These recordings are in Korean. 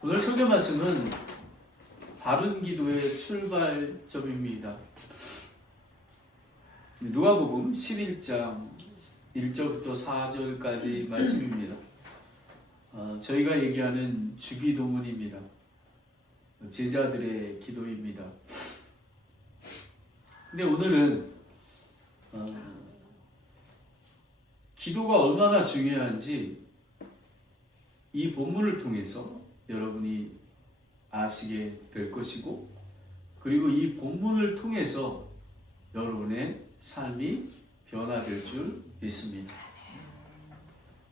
오늘 설교 말씀은 바른 기도의 출발점입니다. 누가복음 11장 1절부터 4절까지 말씀입니다. 저희가 얘기하는 주기도문입니다. 제자들의 기도입니다. 근데 오늘은 기도가 얼마나 중요한지 이 본문을 통해서 여러분이 아시게 될 것이고, 그리고 이 본문을 통해서 여러분의 삶이 변화될 줄 믿습니다.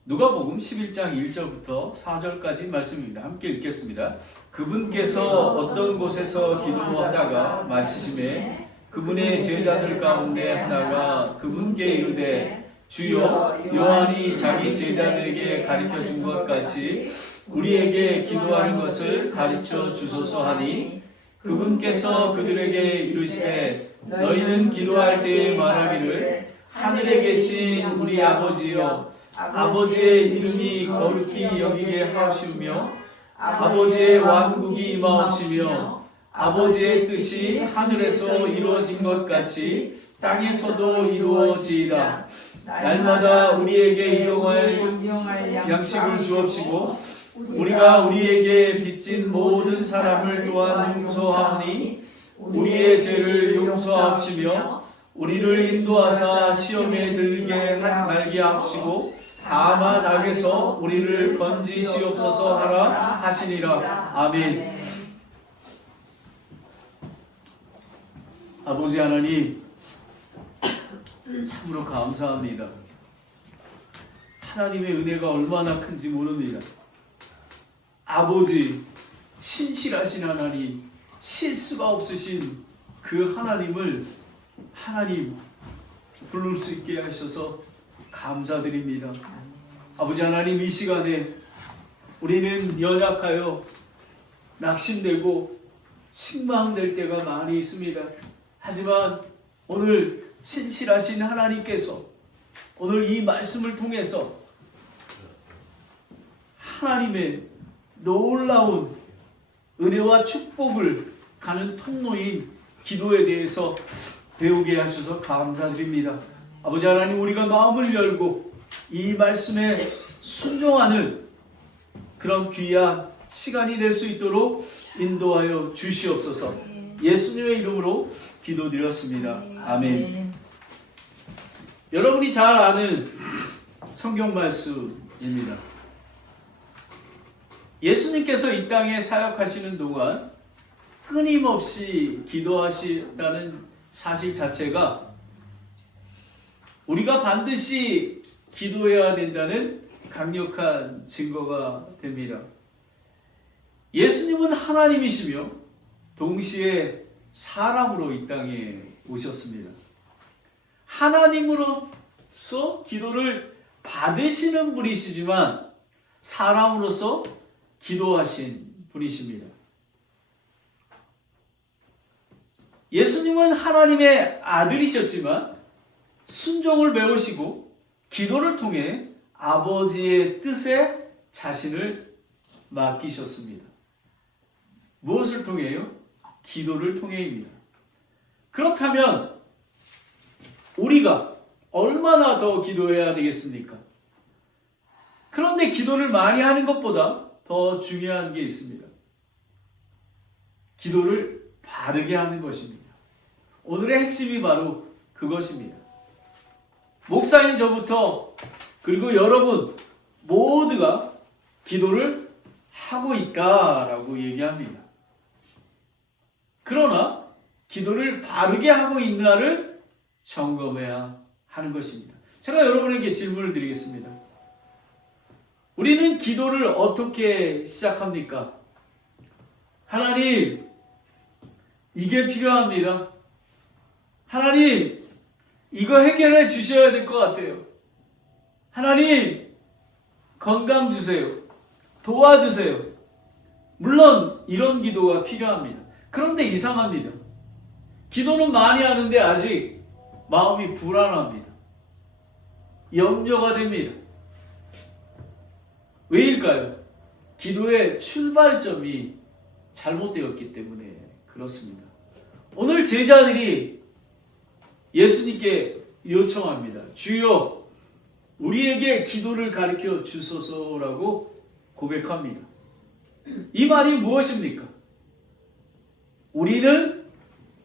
누가복음 11장 1절부터 4절까지 말씀입니다. 함께 읽겠습니다. 그분께서 어떤 곳에서 기도하다가 마치심에 그분의 제자들 가운데 하나가 그분께 이르되 주여, 요한이 자기 제자들에게 가르쳐 준 것 같이 우리에게 기도하는 것을 가르쳐 주소서 하니, 그분께서 그들에게 이르시되 너희는 기도할 때에 말하기를 하늘에 계신 우리 아버지여, 아버지의 이름이 거룩히 여기게 하시며 아버지의 왕국이 임하옵시며 아버지의 뜻이 하늘에서 이루어진 것 같이 땅에서도 이루어지이다. 날마다 우리에게 일용할 양식을 주옵시고 우리가 우리에게 빚진 모든 사람을 또한 용서하오니 우리의 죄를 용서하옵시며 우리를 인도하사 시험에 들게 말게 하옵시고 다만 악에서 우리를 건지시옵소서 하라 하시니라. 아멘. 아버지 하나님, 참으로 감사합니다. 하나님의 은혜가 얼마나 큰지 모릅니다. 아버지, 신실하신 하나님, 실수가 없으신 그 하나님을 하나님 부를 수 있게 하셔서 감사드립니다. 아버지 하나님, 이 시간에 우리는 연약하여 낙심되고 실망될 때가 많이 있습니다. 하지만 오늘 신실하신 하나님께서 오늘 이 말씀을 통해서 하나님의 놀라운 은혜와 축복을 가는 통로인 기도에 대해서 배우게 하셔서 감사드립니다. 아버지 하나님, 우리가 마음을 열고 이 말씀에 순종하는 그런 귀한 시간이 될 수 있도록 인도하여 주시옵소서. 예수님의 이름으로 기도드렸습니다. 아멘. 여러분이 잘 아는 성경 말씀입니다. 예수님께서 이 땅에 사역하시는 동안 끊임없이 기도하시다는 사실 자체가 우리가 반드시 기도해야 된다는 강력한 증거가 됩니다. 예수님은 하나님이시며 동시에 사람으로 이 땅에 오셨습니다. 하나님으로서 기도를 받으시는 분이시지만 사람으로서 기도하신 분이십니다. 예수님은 하나님의 아들이셨지만 순종을 배우시고 기도를 통해 아버지의 뜻에 자신을 맡기셨습니다. 무엇을 통해요? 기도를 통해입니다. 그렇다면 우리가 얼마나 더 기도해야 되겠습니까? 그런데 기도를 많이 하는 것보다 더 중요한 게 있습니다. 기도를 바르게 하는 것입니다. 오늘의 핵심이 바로 그것입니다. 목사인 저부터 그리고 여러분 모두가 기도를 하고 있다라고 얘기합니다. 그러나 기도를 바르게 하고 있나를 점검해야 하는 것입니다. 제가 여러분에게 질문을 드리겠습니다. 우리는 기도를 어떻게 시작합니까? 하나님, 이게 필요합니다. 하나님, 이거 해결해 주셔야 될 것 같아요. 하나님, 건강 주세요. 도와주세요. 물론 이런 기도가 필요합니다. 그런데 이상합니다. 기도는 많이 하는데 아직 마음이 불안합니다. 염려가 됩니다. 왜일까요? 기도의 출발점이 잘못되었기 때문에 그렇습니다. 오늘 제자들이 예수님께 요청합니다. 주여, 우리에게 기도를 가르쳐 주소서라고 고백합니다. 이 말이 무엇입니까? 우리는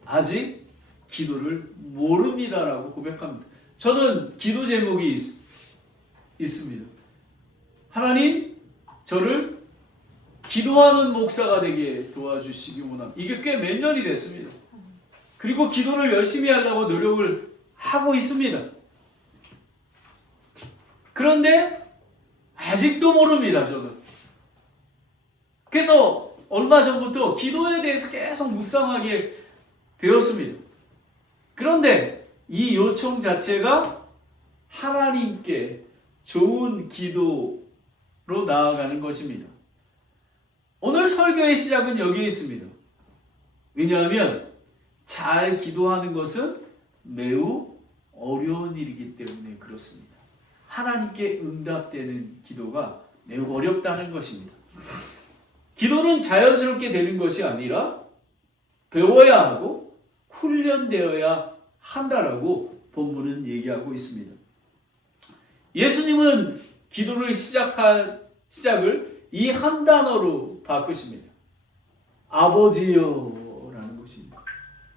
아직 기도를 모릅니다라고 고백합니다. 저는 기도 제목이 있습니다. 하나님, 저를 기도하는 목사가 되게 도와주시기 원합니다. 이게 꽤 몇 년이 됐습니다. 그리고 기도를 열심히 하려고 노력을 하고 있습니다. 그런데 아직도 모릅니다, 저는. 그래서 얼마 전부터 기도에 대해서 계속 묵상하게 되었습니다. 그런데 이 요청 자체가 하나님께 좋은 기도로 나아가는 것입니다. 오늘 설교의 시작은 여기에 있습니다. 왜냐하면 잘 기도하는 것은 매우 어려운 일이기 때문에 그렇습니다. 하나님께 응답되는 기도가 매우 어렵다는 것입니다. 기도는 자연스럽게 되는 것이 아니라 배워야 하고 훈련되어야 한다라고 본문은 얘기하고 있습니다. 예수님은 기도를 시작을 이 한 단어로 바꾸십니다. 아버지여라는 것입니다.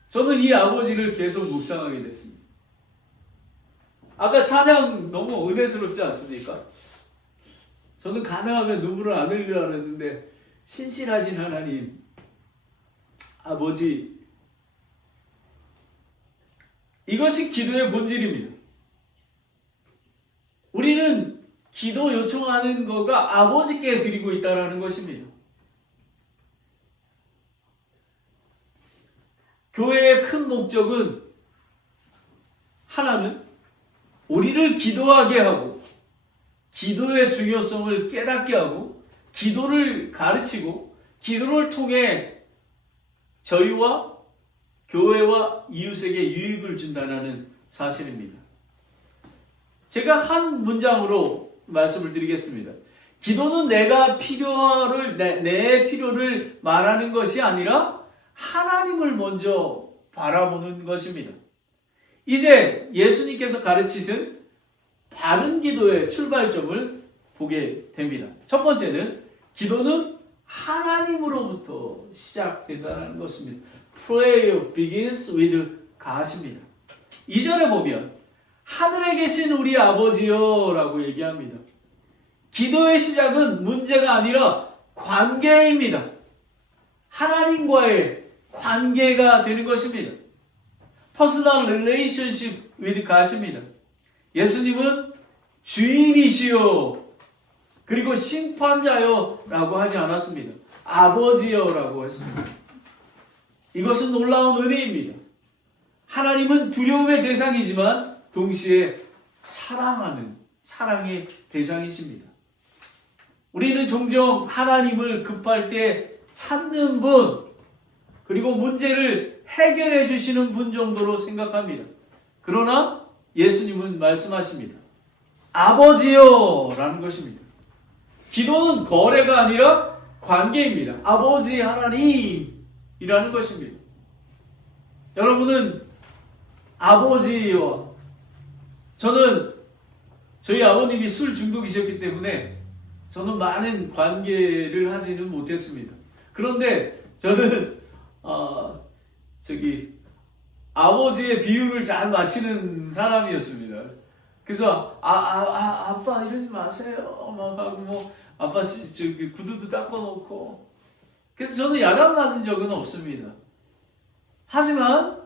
저는 이 아버지를 계속 묵상하게 됐습니다. 아까 찬양 너무 은혜스럽지 않습니까? 저는 가능하면 눈물을 안 흘리려고 했는데 신실하신 하나님, 아버지, 이것이 기도의 본질입니다. 우리는 기도 요청하는 거가 아버지께 드리고 있다는 것입니다. 교회의 큰 목적은 하나는 우리를 기도하게 하고 기도의 중요성을 깨닫게 하고 기도를 가르치고 기도를 통해 저희와 교회와 이웃에게 유익을 준다는 사실입니다. 제가 한 문장으로 말씀을 드리겠습니다. 기도는 내가 내 필요를 말하는 것이 아니라 하나님을 먼저 바라보는 것입니다. 이제 예수님께서 가르치신 바른 기도의 출발점을 보게 됩니다. 첫 번째는 기도는 하나님으로부터 시작된다는 것입니다. Prayer begins with God입니다. 2절에 보면 하늘에 계신 우리 아버지여 라고 얘기합니다. 기도의 시작은 문제가 아니라 관계입니다. 하나님과의 관계가 되는 것입니다. Personal relationship with God입니다. 예수님은 주인이시여 그리고 심판자여 라고 하지 않았습니다. 아버지여 라고 했습니다. 이것은 놀라운 은혜입니다. 하나님은 두려움의 대상이지만 동시에 사랑의 대상이십니다. 우리는 종종 하나님을 급할 때 찾는 분, 그리고 문제를 해결해 주시는 분 정도로 생각합니다. 그러나 예수님은 말씀하십니다. 아버지요 라는 것입니다. 기도는 거래가 아니라 관계입니다. 아버지 하나님이라는 것입니다. 여러분은 아버지와 저희 아버님이 술 중독이셨기 때문에 저는 많은 관계를 하지는 못했습니다. 그런데 저는 아버지의 비유를 잘 맞히는 사람이었습니다. 그래서 아빠 이러지 마세요 막 하고 아빠 구두도 닦아놓고 그래서 저는 야단 맞은 적은 없습니다. 하지만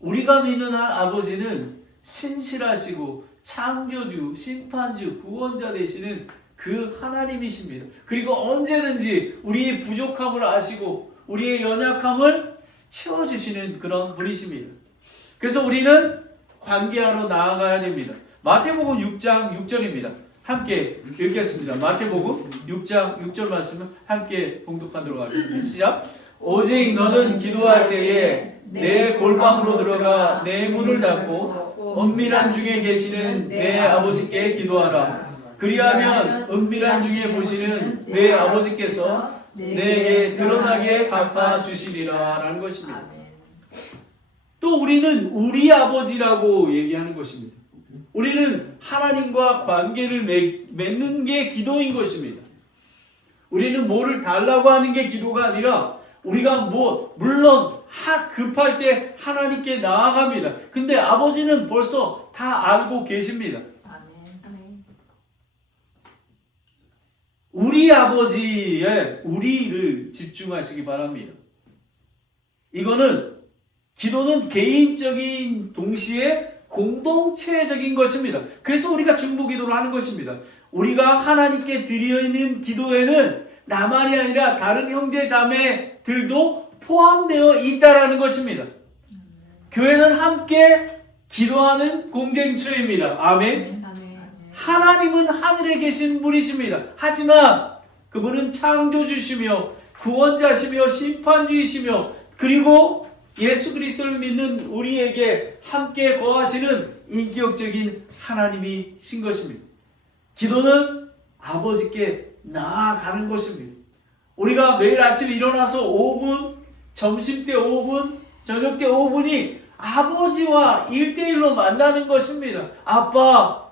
우리가 믿는 아버지는 신실하시고 창조주, 심판주, 구원자 되시는 그 하나님이십니다. 그리고 언제든지 우리의 부족함을 아시고 우리의 연약함을 채워주시는 그런 분이십니다. 그래서 우리는 관계하러 나아가야 됩니다. 마태복음 6장 6절입니다. 함께 읽겠습니다. 마태복음 6장 6절 말씀을 함께 봉독하도록 하겠습니다. 시작. 오직 너는 기도할 때에 내 골방으로 들어가 내 문을 닫고 은밀한 중에 계시는 내 아버지께 기도하라. 그리하면 은밀한 중에 보시는 내 아버지께서 내게 드러나게 갚아주시리라 라는 것입니다. 또 우리는 우리 아버지라고 얘기하는 것입니다. 우리는 하나님과 관계를 맺는 게 기도인 것입니다. 우리는 뭐를 달라고 하는 게 기도가 아니라 우리가 물론 급할 때 하나님께 나아갑니다. 근데 아버지는 벌써 다 알고 계십니다. 우리 아버지의 우리를 집중하시기 바랍니다. 기도는 개인적인 동시에 공동체적인 것입니다. 그래서 우리가 중보기도를 하는 것입니다. 우리가 하나님께 드리는 기도에는 나만이 아니라 다른 형제 자매들도 포함되어 있다라는 것입니다. 교회는 함께 기도하는 공동체입니다. 아멘. 하나님은 하늘에 계신 분이십니다. 하지만 그분은 창조주시며 구원자시며 심판주이시며 그리고 예수 그리스도를 믿는 우리에게 함께 거하시는 인격적인 하나님이신 것입니다. 기도는 아버지께 나아가는 것입니다. 우리가 매일 아침 일어나서 5분, 점심때 5분, 저녁때 5분이 아버지와 1대1로 만나는 것입니다. 아빠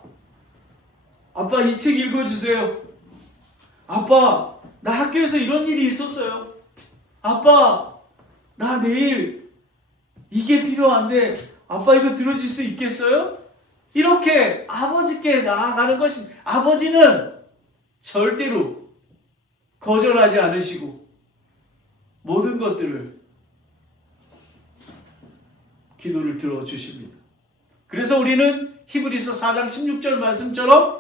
이 책 읽어주세요. 아빠, 나 학교에서 이런 일이 있었어요. 아빠, 나 내일 이게 필요한데 아빠 이거 들어줄 수 있겠어요? 이렇게 아버지께 나아가는 것입니다. 아버지는 절대로 거절하지 않으시고 모든 것들을 기도를 들어주십니다. 그래서 우리는 히브리서 4장 16절 말씀처럼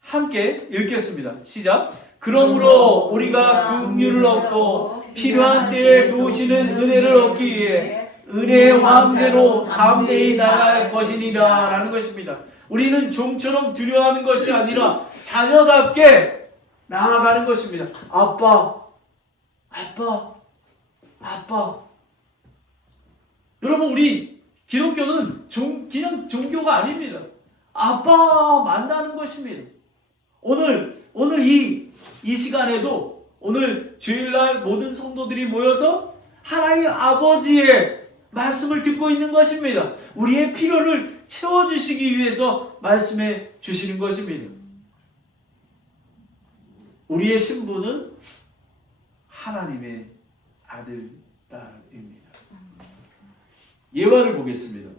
함께 읽겠습니다. 시작. 그러므로 우리가 긍휼을 얻고 필요한 때에 도우시는 은혜를 얻기 위해 은혜의 황제로 담대히 나아갈 것이니라 라는 것입니다. 우리는 종처럼 두려워하는 것이 아니라 자녀답게 나아가는 것입니다. 아빠. 여러분, 우리 기독교는 그냥 종교가 아닙니다. 아빠 만나는 것입니다. 오늘 이 시간에도 오늘 주일날 모든 성도들이 모여서 하나님 아버지의 말씀을 듣고 있는 것입니다. 우리의 필요를 채워주시기 위해서 말씀해 주시는 것입니다. 우리의 신분은 하나님의 아들, 딸입니다. 예화를 보겠습니다.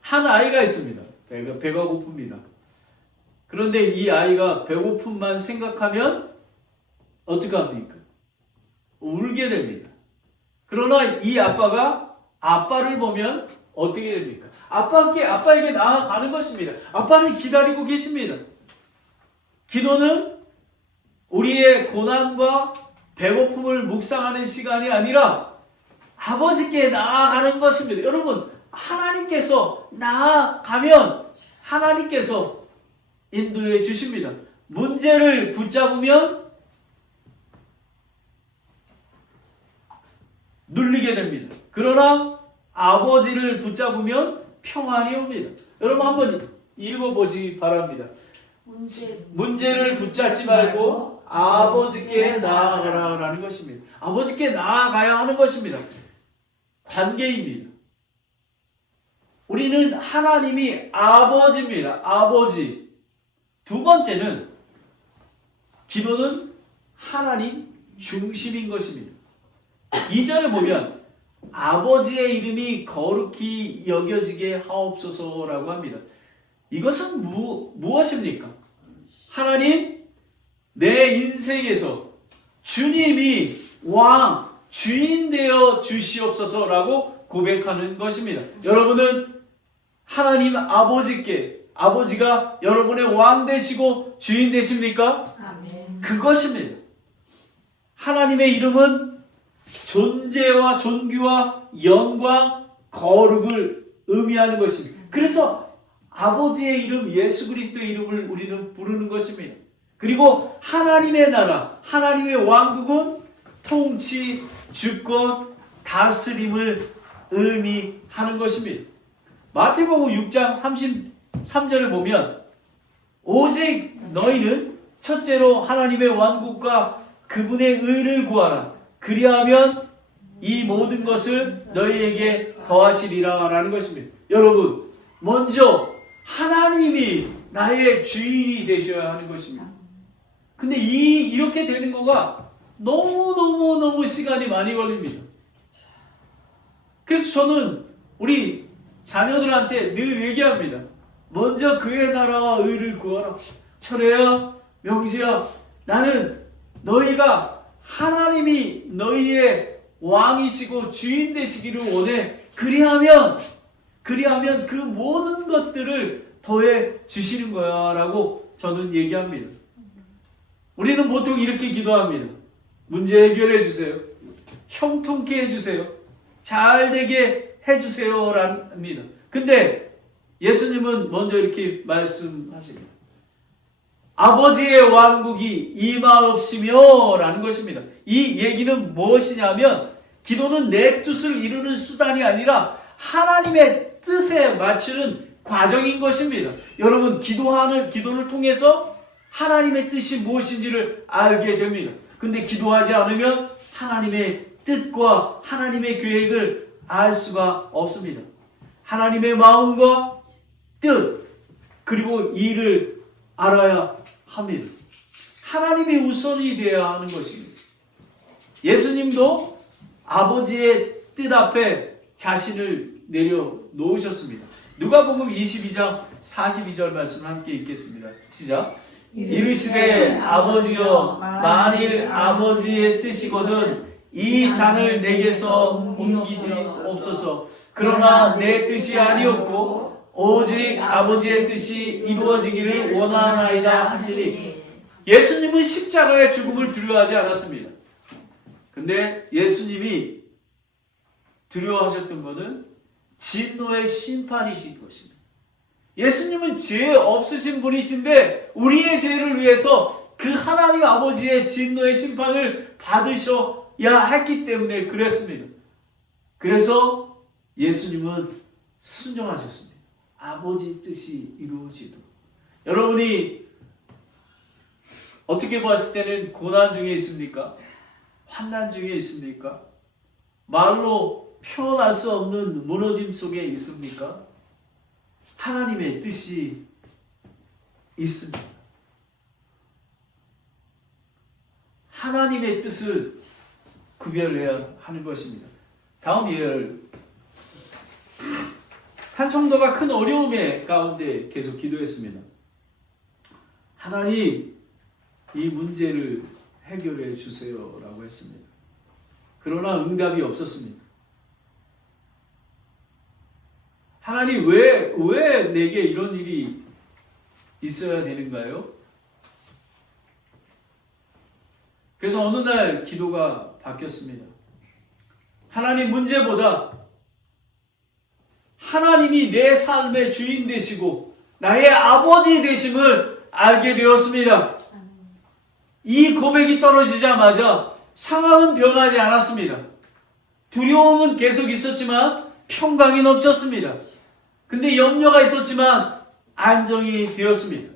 한 아이가 있습니다. 배가 고픕니다. 그런데 이 아이가 배고픔만 생각하면 어떻게 합니까? 울게 됩니다. 그러나 이 아빠가 아빠를 보면 어떻게 됩니까? 아빠에게 나아가는 것입니다. 아빠는 기다리고 계십니다. 기도는 우리의 고난과 배고픔을 묵상하는 시간이 아니라 아버지께 나아가는 것입니다. 여러분, 하나님께서 나아가면 하나님께서 인도해 주십니다. 문제를 붙잡으면 눌리게 됩니다. 그러나 아버지를 붙잡으면 평안이 옵니다. 여러분 한번 읽어보시기 바랍니다. 문제를 붙잡지 말고 아버지께 나아가라 라는 것입니다. 아버지께 나아가야 하는 것입니다. 관계입니다. 우리는 하나님이 아버지입니다. 아버지. 두 번째는 기도는 하나님 중심인 것입니다. 2절에 보면 아버지의 이름이 거룩히 여겨지게 하옵소서라고 합니다. 이것은 무엇입니까? 하나님, 내 인생에서 주님이 왕, 주인 되어 주시옵소서라고 고백하는 것입니다. 여러분은 하나님 아버지가 여러분의 왕 되시고 주인 되십니까? 아멘. 그것입니다. 하나님의 이름은 존재와 존귀와 영광, 거룩을 의미하는 것입니다. 그래서 아버지의 이름, 예수 그리스도의 이름을 우리는 부르는 것입니다. 그리고 하나님의 나라, 하나님의 왕국은 통치, 주권, 다스림을 의미하는 것입니다. 마태복음 6장 3절을 보면 오직 너희는 첫째로 하나님의 왕국과 그분의 의를 구하라. 그리하면 이 모든 것을 너희에게 더하시리라 라는 것입니다. 여러분, 먼저 하나님이 나의 주인이 되셔야 하는 것입니다. 근데 이렇게 되는 거가 너무 시간이 많이 걸립니다. 그래서 저는 우리 자녀들한테 늘 얘기합니다. 먼저 그의 나라와 의를 구하라. 철혜야, 명지야, 나는 너희가 하나님이 너희의 왕이시고 주인 되시기를 원해. 그리하면 그 모든 것들을 더해 주시는 거야 라고 저는 얘기합니다. 우리는 보통 이렇게 기도합니다. 문제 해결해 주세요. 형통케 해주세요. 잘 되게 해주세요 랍니다. 근데 예수님은 먼저 이렇게 말씀하십니다. 아버지의 왕국이 임하옵시며 라는 것입니다. 이 얘기는 무엇이냐면 기도는 내 뜻을 이루는 수단이 아니라 하나님의 뜻에 맞추는 과정인 것입니다. 여러분, 기도를 통해서 하나님의 뜻이 무엇인지를 알게 됩니다. 근데 기도하지 않으면 하나님의 뜻과 하나님의 계획을 알 수가 없습니다. 하나님의 마음과 뜻, 그리고 일을 알아야 합니다. 하나님이 우선이 되어야 하는 것입니다. 예수님도 아버지의 뜻 앞에 자신을 내려놓으셨습니다. 누가복음 22장 42절 말씀을 함께 읽겠습니다. 시작. 이르시되 아버지여, 만일 아버지의 뜻이거든 이 잔을 내게서 옮기지 없소서. 그러나 내 뜻이 아니었고 오직 아버지의 뜻이 이루어지기를 원하나이다 하시니. 예수님은 십자가의 죽음을 두려워하지 않았습니다. 근데 예수님이 두려워하셨던 것은 진노의 심판이신 것입니다. 예수님은 죄 없으신 분이신데 우리의 죄를 위해서 그 하나님 아버지의 진노의 심판을 받으셔야 했기 때문에 그랬습니다. 그래서 예수님은 순종하셨습니다. 아버지 뜻이 이루어지도록. 여러분이 어떻게 봤을 때는 고난 중에 있습니까? 환난 중에 있습니까? 말로 표현할 수 없는 무너짐 속에 있습니까? 하나님의 뜻이 있습니다. 하나님의 뜻을 구별해야 하는 것입니다. 다음 예를, 한 성도가 큰 어려움의 가운데 계속 기도했습니다. 하나님, 이 문제를 해결해 주세요 라고 했습니다. 그러나 응답이 없었습니다. 하나님, 왜 내게 이런 일이 있어야 되는가요? 그래서 어느 날 기도가 바뀌었습니다. 하나님, 문제보다 하나님이 내 삶의 주인 되시고 나의 아버지 되심을 알게 되었습니다. 이 고백이 떨어지자마자 상황은 변하지 않았습니다. 두려움은 계속 있었지만 평강이 넘쳤습니다. 근데 염려가 있었지만 안정이 되었습니다.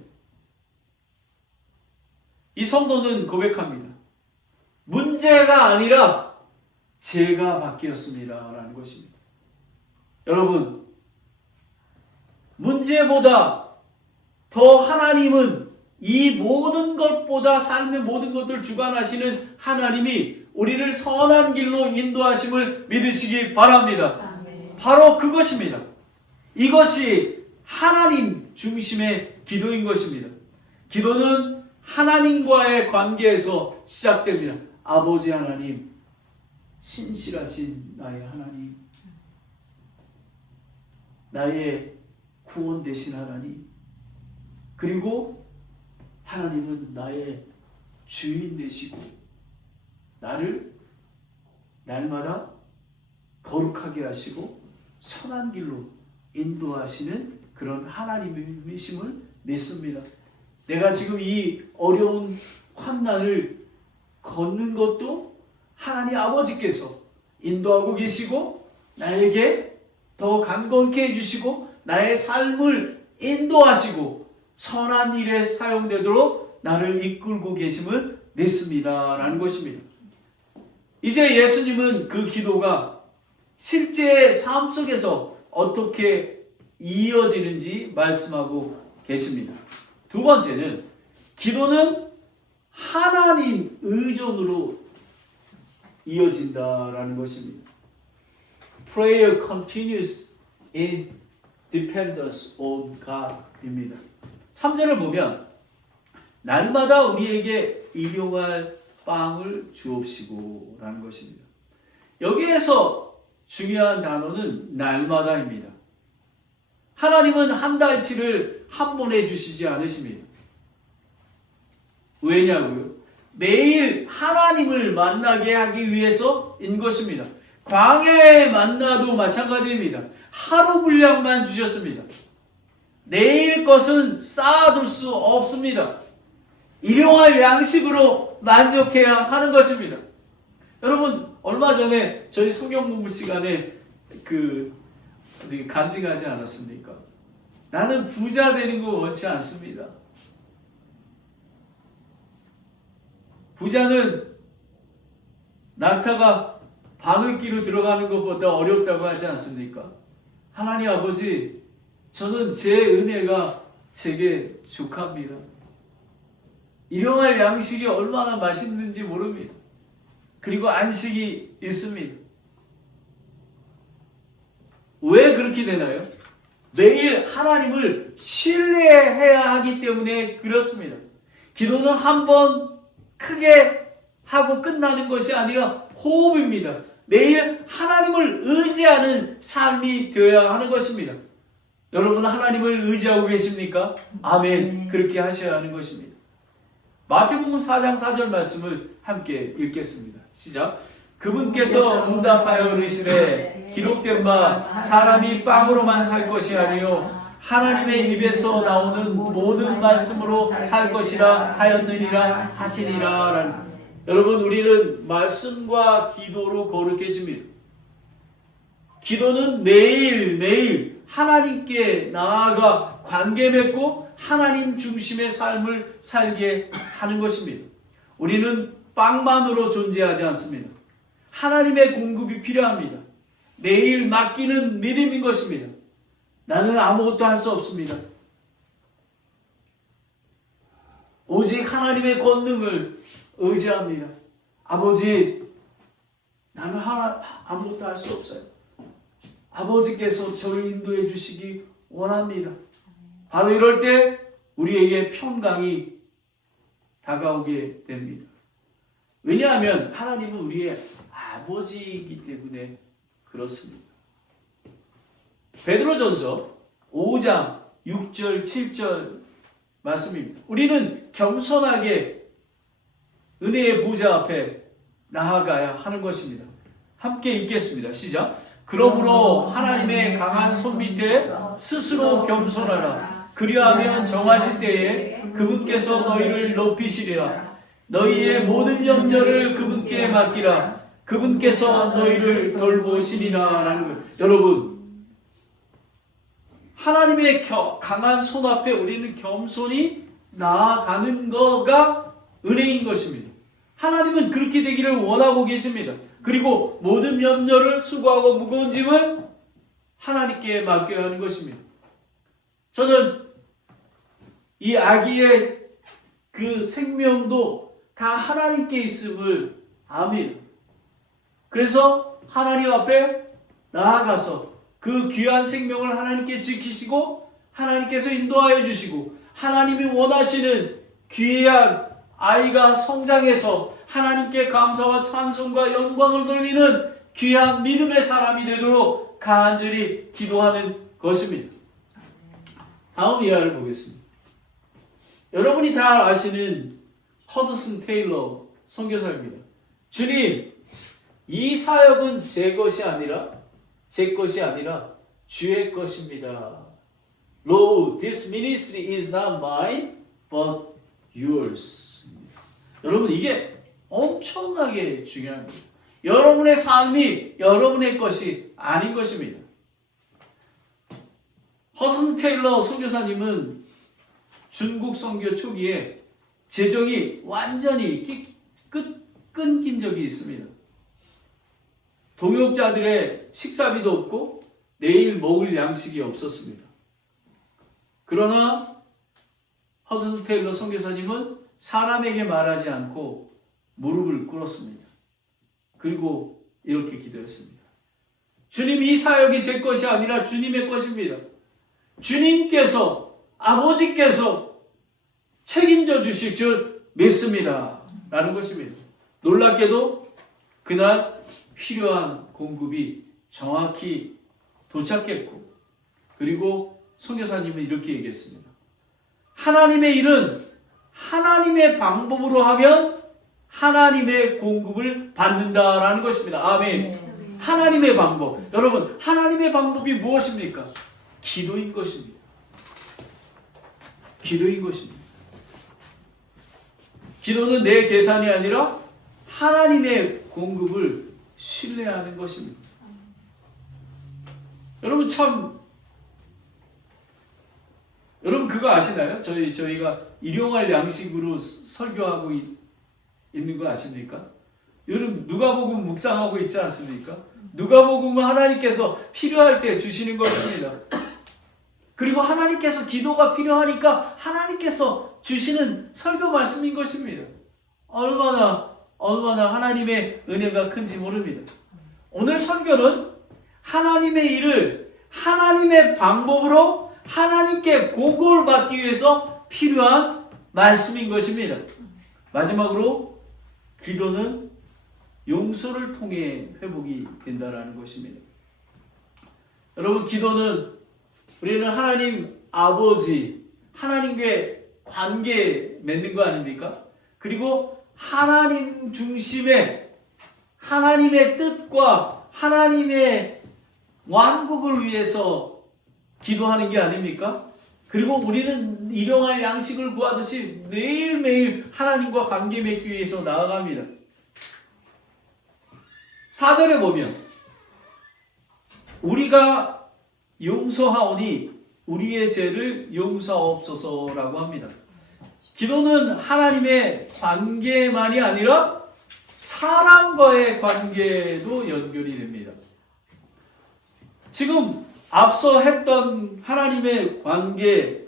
이 성도는 고백합니다. 문제가 아니라 죄가 바뀌었습니다 라는 것입니다. 여러분, 문제보다 더 하나님은 이 모든 것보다 삶의 모든 것들을 주관하시는 하나님이 우리를 선한 길로 인도하심을 믿으시기 바랍니다. 아멘. 바로 그것입니다. 이것이 하나님 중심의 기도인 것입니다. 기도는 하나님과의 관계에서 시작됩니다. 아버지 하나님, 신실하신 나의 하나님, 나의 구원 되신 하나님, 그리고 하나님은 나의 주인 되시고 나를 날마다 거룩하게 하시고 선한 길로 인도하시는 그런 하나님이심을 믿습니다. 내가 지금 이 어려운 환난을 걷는 것도 하나님 아버지께서 인도하고 계시고 나에게 더 강건케 해주시고 나의 삶을 인도하시고 선한 일에 사용되도록 나를 이끌고 계심을 믿습니다. 라는 것입니다. 이제 예수님은 그 기도가 실제 삶 속에서 어떻게 이어지는지 말씀하고 계십니다. 두 번째는 기도는 하나님 의존으로 이어진다라는 것입니다. Prayer continues in dependence on God입니다. 3절을 보면 날마다 우리에게 일용할 빵을 주옵시고 라는 것입니다. 여기에서 중요한 단어는 날마다입니다. 하나님은 한 달치를 한 번에 주시지 않으십니다. 왜냐고요? 매일 하나님을 만나게 하기 위해서인 것입니다. 광야의 만나도 마찬가지입니다. 하루 분량만 주셨습니다. 내일 것은 쌓아둘 수 없습니다. 일용할 양식으로 만족해야 하는 것입니다. 여러분, 얼마 전에 저희 성경 공부 시간에 간증하지 않았습니까? 나는 부자 되는 거 원치 않습니다. 부자는 낙타가 바늘기로 들어가는 것보다 어렵다고 하지 않습니까? 하나님 아버지, 저는 제 은혜가 제게 족합니다. 일용할 양식이 얼마나 맛있는지 모릅니다. 그리고 안식이 있습니다. 왜 그렇게 되나요? 매일 하나님을 신뢰해야 하기 때문에 그렇습니다. 기도는 한 번 크게 하고 끝나는 것이 아니라 호흡입니다. 매일 하나님을 의지하는 삶이 되어야 하는 것입니다. 여러분, 하나님을 의지하고 계십니까? 아멘. 그렇게 하셔야 하는 것입니다. 마태복음 4장 4절 말씀을 함께 읽겠습니다. 시작. 그분께서 응답하여 이르시되 기록된 바 사람이 빵으로만 살 것이 아니요 하나님의 입에서 나오는 모든 말씀으로 살 것이라 하였느니라 하시니라. 여러분, 우리는 말씀과 기도로 거룩해집니다. 기도는 매일매일 하나님께 나아가 관계 맺고 하나님 중심의 삶을 살게 하는 것입니다. 우리는 빵만으로 존재하지 않습니다. 하나님의 공급이 필요합니다. 매일 맡기는 믿음인 것입니다. 나는 아무것도 할 수 없습니다. 오직 하나님의 권능을 의지합니다. 아버지, 나는 아무것도 할 수 없어요. 아버지께서 저를 인도해 주시기 원합니다. 바로 이럴 때 우리에게 평강이 다가오게 됩니다. 왜냐하면 하나님은 우리의 아버지이기 때문에 그렇습니다. 베드로전서 5장 6절 7절 말씀입니다. 우리는 겸손하게 은혜의 보좌 앞에 나아가야 하는 것입니다. 함께 읽겠습니다. 시작. 그러므로 하나님의 강한 손 밑에 스스로 겸손하라. 그리하면 정하실 때에 그분께서 너희를 높이시리라. 너희의 모든 염려를 그분께 맡기라. 그분께서 너희를 돌보시리라. 라는 거예요. 여러분, 하나님의 강한 손 앞에 우리는 겸손히 나아가는 거가 은혜인 것입니다. 하나님은 그렇게 되기를 원하고 계십니다. 그리고 모든 염려를 수고하고 무거운 짐을 하나님께 맡겨야 하는 것입니다. 저는 이 아기의 그 생명도 다 하나님께 있음을 압니다. 그래서 하나님 앞에 나아가서 그 귀한 생명을 하나님께 지키시고 하나님께서 인도하여 주시고 하나님이 원하시는 귀한 아이가 성장해서 하나님께 감사와 찬송과 영광을 돌리는 귀한 믿음의 사람이 되도록 간절히 기도하는 것입니다. 다음 이하를 보겠습니다. 여러분이 다 아시는 허드슨 테일러 선교사입니다. 주님, 이 사역은 제 것이 아니라 주의 것입니다. Lord, this ministry is not mine, but yours. 여러분, 이게 엄청나게 중요합니다. 여러분의 삶이 여러분의 것이 아닌 것입니다. 허슨 테일러 선교사님은 중국 선교 초기에 재정이 완전히 끊긴 적이 있습니다. 동역자들의 식사비도 없고 내일 먹을 양식이 없었습니다. 그러나 허슨 테일러 선교사님은 사람에게 말하지 않고 무릎을 꿇었습니다. 그리고 이렇게 기도했습니다. 주님, 이 사역이 제 것이 아니라 주님의 것입니다. 주님께서, 아버지께서 책임져 주실 줄 믿습니다. 라는 것입니다. 놀랍게도 그날 필요한 공급이 정확히 도착했고, 그리고 선교사님은 이렇게 얘기했습니다. 하나님의 일은 하나님의 방법으로 하면 하나님의 공급을 받는다라는 것입니다. 아멘. 하나님의 방법. 여러분, 하나님의 방법이 무엇입니까? 기도인 것입니다. 기도인 것입니다. 기도는 내 계산이 아니라 하나님의 공급을 신뢰하는 것입니다. 여러분 여러분 그거 아시나요? 저희가 일용할 양식으로 설교하고 있는 거 아십니까? 여러분 누가복음 묵상하고 있지 않습니까? 누가복음은 하나님께서 필요할 때 주시는 것입니다. 그리고 하나님께서 기도가 필요하니까 하나님께서 주시는 설교 말씀인 것입니다. 얼마나 하나님의 은혜가 큰지 모릅니다. 오늘 설교는 하나님의 일을 하나님의 방법으로 하나님께 보고를 받기 위해서 필요한 말씀인 것입니다. 마지막으로 기도는 용서를 통해 회복이 된다는 것입니다. 여러분, 기도는 우리는 하나님 아버지, 하나님과의 관계 맺는 거 아닙니까? 그리고 하나님 중심의 하나님의 뜻과 하나님의 왕국을 위해서 기도하는 게 아닙니까? 그리고 우리는 일용할 양식을 구하듯이 매일매일 하나님과 관계 맺기 위해서 나아갑니다. 4절에 보면 우리가 용서하오니 우리의 죄를 용서하옵소서라고 합니다. 기도는 하나님의 관계만이 아니라 사람과의 관계도 연결이 됩니다. 지금 앞서 했던 하나님의 관계,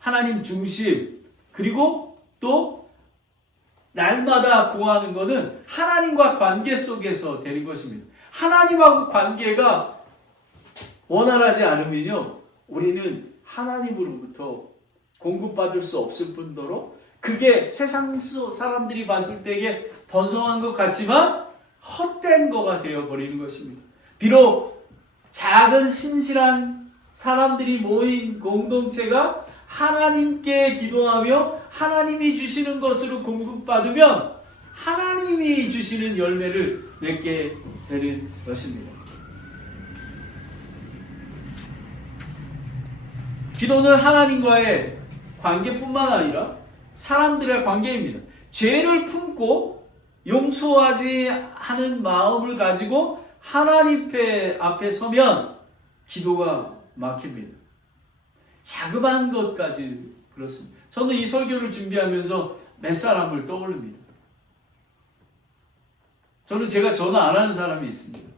하나님 중심, 그리고 또 날마다 구하는 것은 하나님과 관계 속에서 되는 것입니다. 하나님하고 관계가 원활하지 않으면요, 우리는 하나님으로부터 공급받을 수 없을 뿐더러 그게 세상 사람들이 봤을 때에 번성한 것 같지만 헛된 거가 되어버리는 것입니다. 비록 작은 신실한 사람들이 모인 공동체가 하나님께 기도하며 하나님이 주시는 것으로 공급받으면 하나님이 주시는 열매를 맺게 되는 것입니다. 기도는 하나님과의 관계뿐만 아니라 사람들의 관계입니다. 죄를 품고 용서하지 않은 마음을 가지고 하나님 앞에 서면 기도가 막힙니다. 자그마한 것까지 그렇습니다. 저는 이 설교를 준비하면서 몇 사람을 떠올립니다. 저는 제가 전화 안 하는 사람이 있습니다.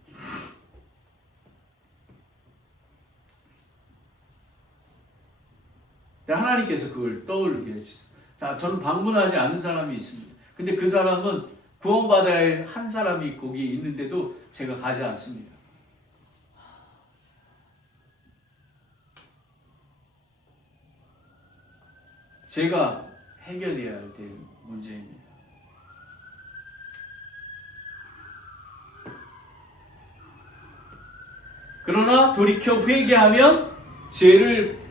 하나님께서 그걸 떠올리게 해주세요. 자, 저는 방문하지 않은 사람이 있습니다. 근데 그 사람은 구원받아야 할 한 사람이 거기 있는데도 제가 가지 않습니다. 제가 해결해야 할 문제입니다. 그러나 돌이켜 회개하면 죄를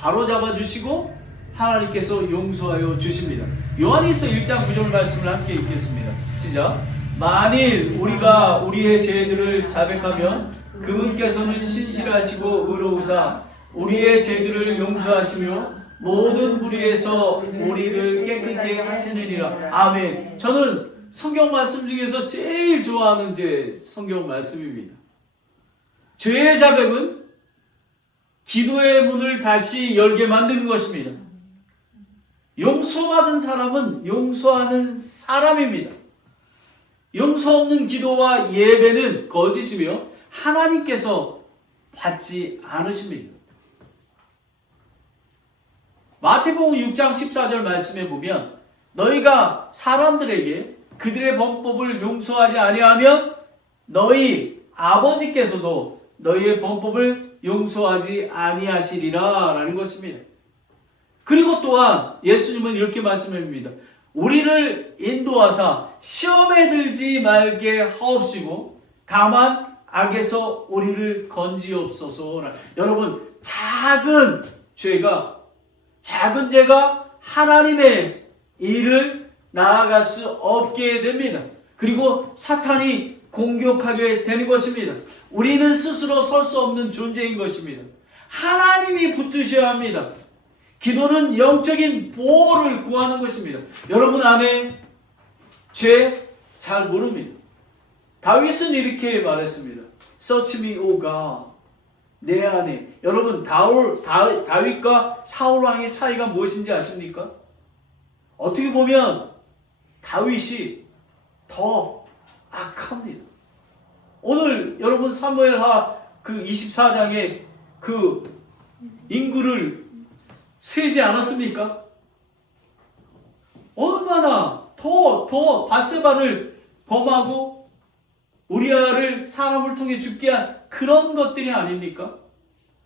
바로 잡아주시고 하나님께서 용서하여 주십니다. 요한일서 1장 9절 말씀을 함께 읽겠습니다. 시작. 만일 우리가 우리의 죄들을 자백하면 그분께서는 신실하시고 의로우사 우리의 죄들을 용서하시며 모든 불의에서 우리를 깨끗게 하시느니라. 아멘. 저는 성경 말씀 중에서 제일 좋아하는 제 성경 말씀입니다. 죄의 자백은 기도의 자백입니다. 죄의 자백은 기도의 자백입니다. 성경에 보면 1장 9절 말씀을 함께 읽겠습니다. 시작. 만일 우리가 우리의 죄들을 자백하면 그분께서는 신실하시고 의로우사 우리의 죄들을 용서하시며 모든 불의에서 우리를 깨끗게 하시느니라. 아멘. 저는 성경 말씀 중에서 제일 좋아하는 제 성경 말씀입니다. 기도의 문을 다시 열게 만드는 것입니다. 용서받은 사람은 용서하는 사람입니다. 용서 없는 기도와 예배는 거짓이며 하나님께서 받지 않으십니다. 마태복음 6장 14절 말씀에 보면 너희가 사람들에게 그들의 범법을 용서하지 아니하면 너희 아버지께서도 너희의 범법을 용서하지 아니하시리라 라는 것입니다. 그리고 또한 예수님은 이렇게 말씀합니다. 우리를 인도하사 시험에 들지 말게 하옵시고 다만 악에서 우리를 건지옵소서. 여러분, 작은 죄가 하나님의 일을 나아갈 수 없게 됩니다. 그리고 사탄이 공격하게 되는 것입니다. 우리는 스스로 설 수 없는 존재인 것입니다. 하나님이 붙으셔야 합니다. 기도는 영적인 보호를 구하는 것입니다. 여러분 안에 죄 잘 모릅니다. 다윗은 이렇게 말했습니다. Search me, O God. 내 안에. 여러분 다윗과 사울 왕의 차이가 무엇인지 아십니까? 어떻게 보면 다윗이 더 악합니다. 오늘 여러분 사무엘하 그 24장에 그 인구를 세지 않았습니까? 얼마나 더 바세바를 범하고 우리아를 사람을 통해 죽게 한 그런 것들이 아닙니까?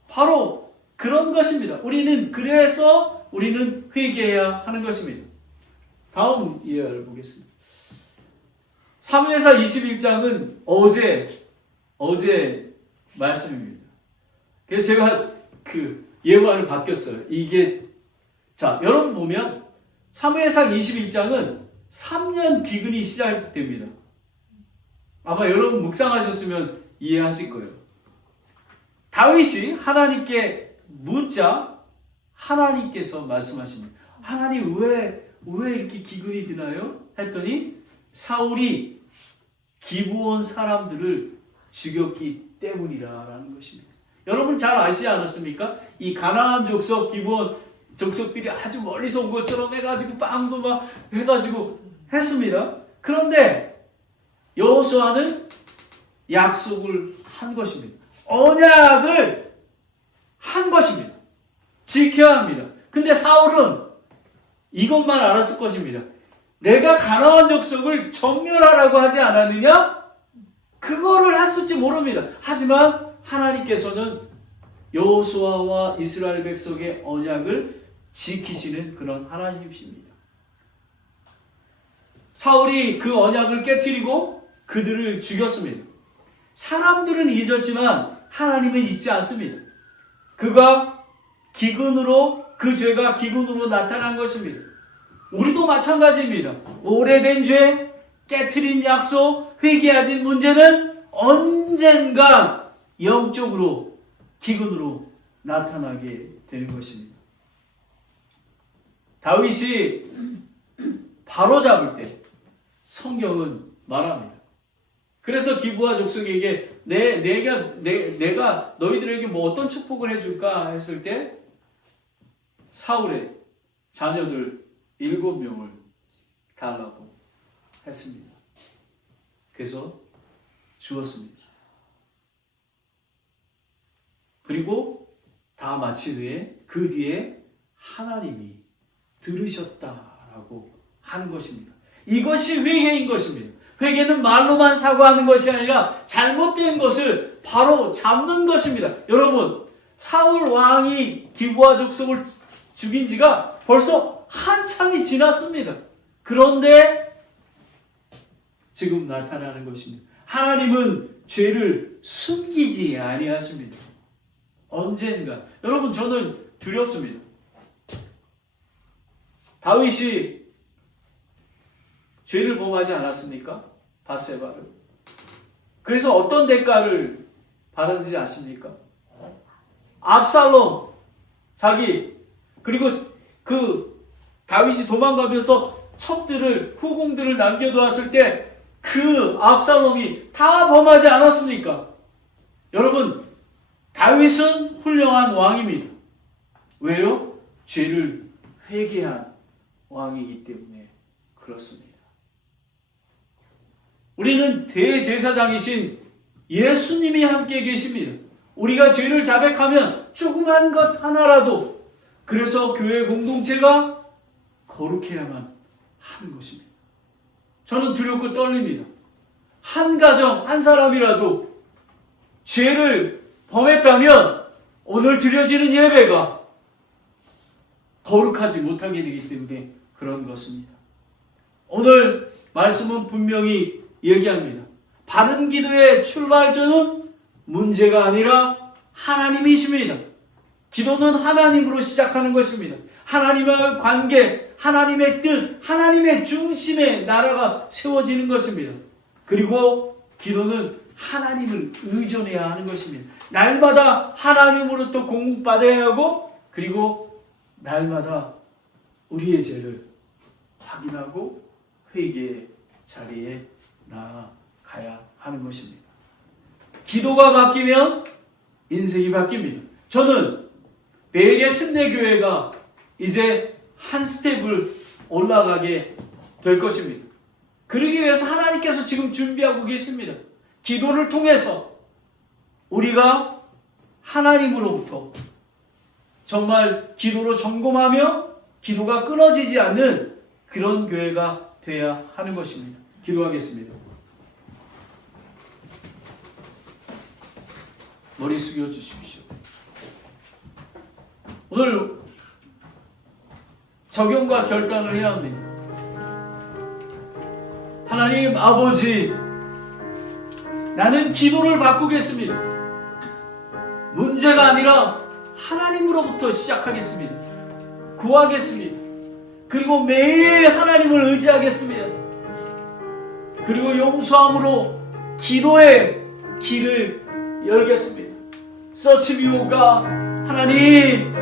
바로 그런 것입니다. 그래서 우리는 회개해야 하는 것입니다. 다음 예를 보겠습니다. 사무엘상 21장은 어제 말씀입니다. 그래서 제가 그 예화를 바뀌었어요. 자, 여러분 보면 사무엘상 21장은 3년 기근이 시작됩니다. 아마 여러분 묵상하셨으면 이해하실 거예요. 다윗이 하나님께 묻자 하나님께서 말씀하십니다. 하나님 왜 이렇게 기근이 드나요? 했더니 사울이 기브온 사람들을 죽였기 때문이라는 것입니다. 여러분 잘 아시지 않았습니까? 이 가나안 족속 기브온 족속들이 아주 멀리서 온 것처럼 해가지고 빵도 막 해가지고 했습니다. 그런데 여호수아는 약속을 한 것입니다. 언약을 한 것입니다. 지켜야 합니다. 근데 사울은 이것만 알았을 것입니다. 내가 가나안 족속을 정멸하라고 하지 않았느냐? 그거를 했을지 모릅니다. 하지만 하나님께서는 여호수아와 이스라엘 백성의 언약을 지키시는 그런 하나님이십니다. 사울이 그 언약을 깨트리고 그들을 죽였습니다. 사람들은 잊었지만 하나님은 잊지 않습니다. 그 죄가 기근으로 나타난 것입니다. 우리도 마찬가지입니다. 오래된 죄, 깨트린 약속, 회개하진 문제는 언젠가 영적으로 기근으로 나타나게 되는 것입니다. 다윗이 바로잡을 때 성경은 말합니다. 그래서 기브아 족속에게 내가 너희들에게 뭐 어떤 축복을 해줄까 했을 때 사울의 자녀들 7명을 달라고 했습니다. 그래서 주었습니다. 그리고 다 마친 후에 그 뒤에 하나님이 들으셨다라고 하는 것입니다. 이것이 회개인 것입니다. 회개는 말로만 사과하는 것이 아니라 잘못된 것을 바로 잡는 것입니다. 여러분, 사울 왕이 기브아 족속을 죽인 지가 벌써 한참이 지났습니다. 그런데 지금 나타나는 것입니다. 하나님은 죄를 숨기지 아니하십니다. 언젠가. 여러분, 저는 두렵습니다. 다윗이 죄를 범하지 않았습니까? 바세바를. 그래서 어떤 대가를 받았는지 아십니까? 압살롬, 그리고 그 다윗이 도망가면서 후궁들을 남겨두었을 때 그 압살롬이 다 범하지 않았습니까? 여러분, 다윗은 훌륭한 왕입니다. 왜요? 죄를 회개한 왕이기 때문에 그렇습니다. 우리는 대제사장이신 예수님이 함께 계십니다. 우리가 죄를 자백하면 조그만 것 하나라도 그래서 교회 공동체가 거룩해야만 하는 것입니다. 저는 두렵고 떨립니다. 한 가정, 한 사람이라도 죄를 범했다면 오늘 드려지는 예배가 거룩하지 못하게 되기 때문에 그런 것입니다. 오늘 말씀은 분명히 얘기합니다. 바른 기도의 출발점은 문제가 아니라 하나님이십니다. 기도는 하나님으로 시작하는 것입니다. 하나님과의 관계, 하나님의 뜻, 하나님의 중심에 나라가 세워지는 것입니다. 그리고 기도는 하나님을 의존해야 하는 것입니다. 날마다 하나님으로부터 공급받아야 하고 그리고 날마다 우리의 죄를 확인하고 회개의 자리에 나아가야 하는 것입니다. 기도가 바뀌면 인생이 바뀝니다. 저는 베레게 침례교회가 이제 한 스텝을 올라가게 될 것입니다. 그러기 위해서 하나님께서 지금 준비하고 계십니다. 기도를 통해서 우리가 하나님으로부터 정말 기도로 점검하며 기도가 끊어지지 않는 그런 교회가 되어야 하는 것입니다. 기도하겠습니다. 머리 숙여 주십시오. 오늘 적용과 결단을 해야 합니다. 하나님 아버지, 나는 기도를 바꾸겠습니다. 문제가 아니라 하나님으로부터 시작하겠습니다. 구하겠습니다. 그리고 매일 하나님을 의지하겠습니다. 그리고 용서함으로 기도의 길을 열겠습니다. Search me, O God. 하나님,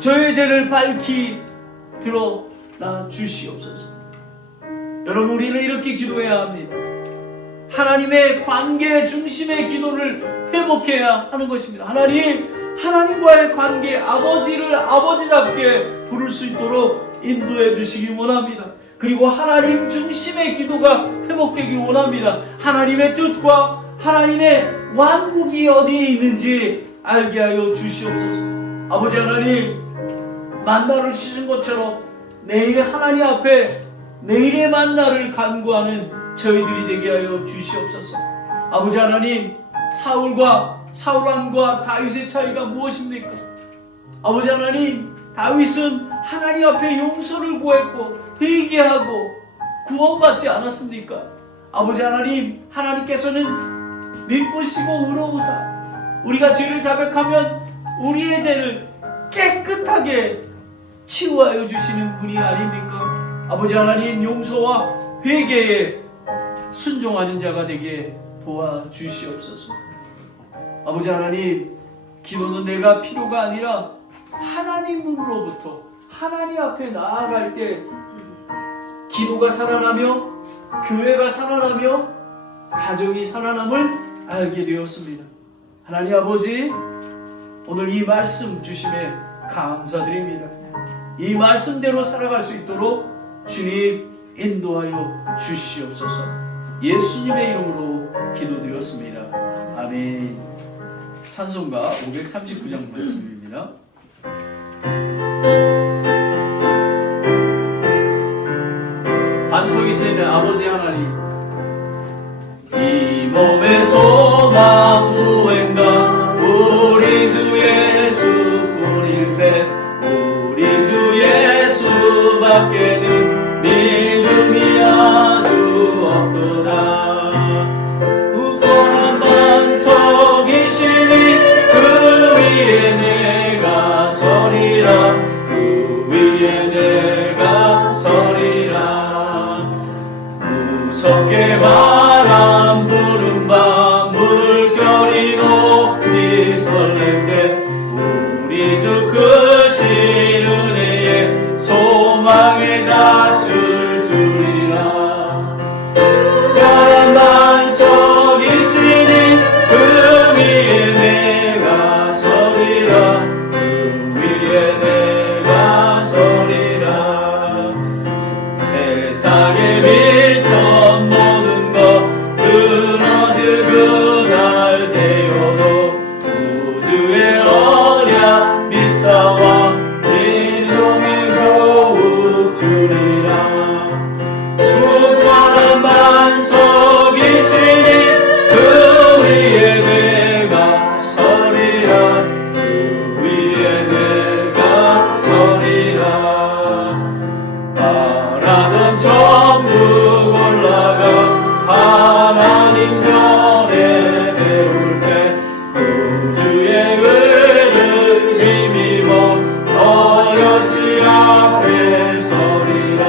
저의 죄를 밝히 드러나 주시옵소서. 여러분, 우리는 이렇게 기도해야 합니다. 하나님의 관계 중심의 기도를 회복해야 하는 것입니다. 하나님과의 관계, 아버지를 아버지답게 부를 수 있도록 인도해 주시기 원합니다. 그리고 하나님 중심의 기도가 회복되기 원합니다. 하나님의 뜻과 하나님의 왕국이 어디에 있는지 알게 하여 주시옵소서. 아버지 하나님, 만나를 치신 것처럼 매일 하나님 앞에 내일의 만나를 간구하는 저희들이 되게 하여 주시옵소서. 아버지 하나님, 사울왕과 다윗의 차이가 무엇입니까? 아버지 하나님, 다윗은 하나님 앞에 용서를 구했고 회개하고 구원받지 않았습니까? 아버지 하나님, 하나님께서는 미쁘시고 의로우사 우리가 죄를 자백하면 우리의 죄를 깨끗하게 치유하여 주시는 분이 아닙니까? 아버지 하나님, 용서와 회개에 순종하는 자가 되게 도와주시옵소서. 아버지 하나님, 기도는 내가 필요가 아니라 하나님으로부터 하나님 앞에 나아갈 때 기도가 살아나며 교회가 살아나며 가정이 살아남을 알게 되었습니다. 하나님 아버지, 오늘 이 말씀 주심에 감사드립니다. 이 말씀대로 살아갈 수 있도록 주님 인도하여 주시옵소서. 예수님의 이름으로 기도드렸습니다. 아멘. 찬송가 539장 말씀입니다. 반석이신 아버지 하나님, 이 몸의 소망 무행가 우리 주 예수뿐일세. 우리 주 예수밖에는 믿음이 아주 없도다. 굳건한 반석이시니 그 위에 내가 서리라. 그 위에 내가 서리라. 무섭게 바람 부는 밤 물결이 높이 설렘 때 우리 주 크신 은혜에 소망의 닻을 주리라. 특별한 반석이시니 그 위에 내가 서리라. 반석이시니 그 위에 내가 서리라. 그 위에 내가 서리라. 바라는 천국 올라가 하나님 전에 배울 때 구주의 은을 힘입어 어여지 앞에 서리라.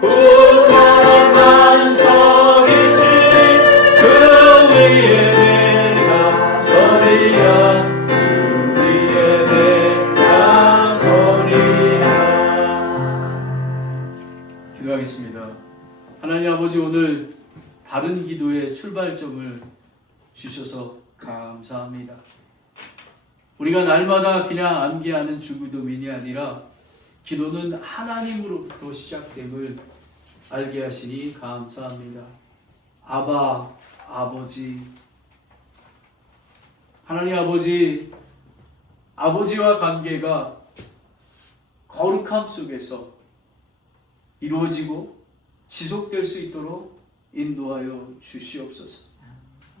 굳건한 반석이시니 그 위에 내가 서리라. 그 위에 내가 서리라. 기도하겠습니다. 하나님 아버지, 오늘 바른 기도의 출발점을 주셔서 감사합니다. 우리가 날마다 그냥 암기하는 주기도민이 아니라 기도는 하나님으로부터 시작됨을 알게 하시니 감사합니다. 아바, 아버지. 하나님 아버지, 아버지와 관계가 거룩함 속에서 이루어지고 지속될 수 있도록 인도하여 주시옵소서.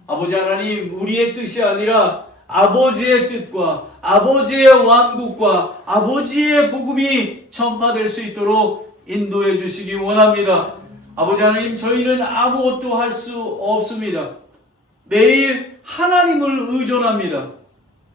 아버지 하나님, 우리의 뜻이 아니라 아버지의 뜻과 아버지의 왕국과 아버지의 복음이 전파될 수 있도록 인도해 주시기 원합니다. 아버지 하나님, 저희는 아무것도 할 수 없습니다. 매일 하나님을 의존합니다.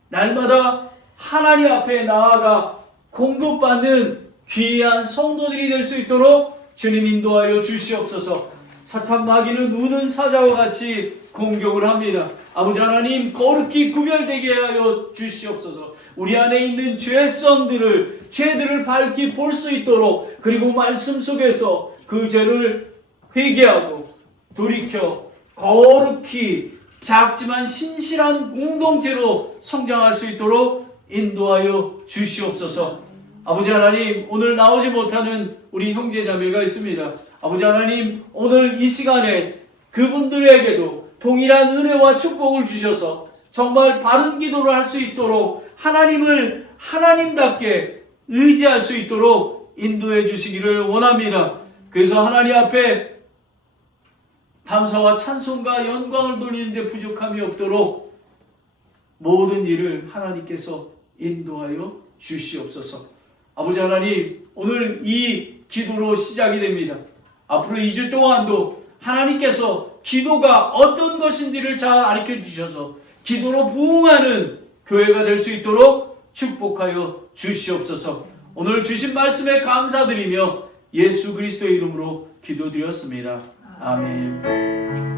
날마다 하나님 앞에 나아가 공급받는 귀한 성도들이 될 수 있도록 주님 인도하여 주시옵소서. 사탄 마귀는 우는 사자와 같이 공격을 합니다. 아버지 하나님, 거룩히 구별되게 하여 주시옵소서. 우리 안에 있는 죄들을 밝히 볼 수 있도록, 그리고 말씀 속에서 그 죄를 회개하고 돌이켜 거룩히 작지만 신실한 공동체로 성장할 수 있도록 인도하여 주시옵소서. 아버지 하나님, 오늘 나오지 못하는 우리 형제 자매가 있습니다. 아버지 하나님, 오늘 이 시간에 그분들에게도 동일한 은혜와 축복을 주셔서 정말 바른 기도를 할 수 있도록 하나님을 하나님답게 의지할 수 있도록 인도해 주시기를 원합니다. 그래서 하나님 앞에 감사와 찬송과 영광을 돌리는데 부족함이 없도록 모든 일을 하나님께서 인도하여 주시옵소서. 아버지 하나님, 오늘 이 기도로 시작이 됩니다. 앞으로 2주 동안도 하나님께서 기도가 어떤 것인지를 잘 가르쳐 주셔서 기도로 부응하는 교회가 될 수 있도록 축복하여 주시옵소서. 오늘 주신 말씀에 감사드리며 예수 그리스도의 이름으로 기도드렸습니다. 아멘.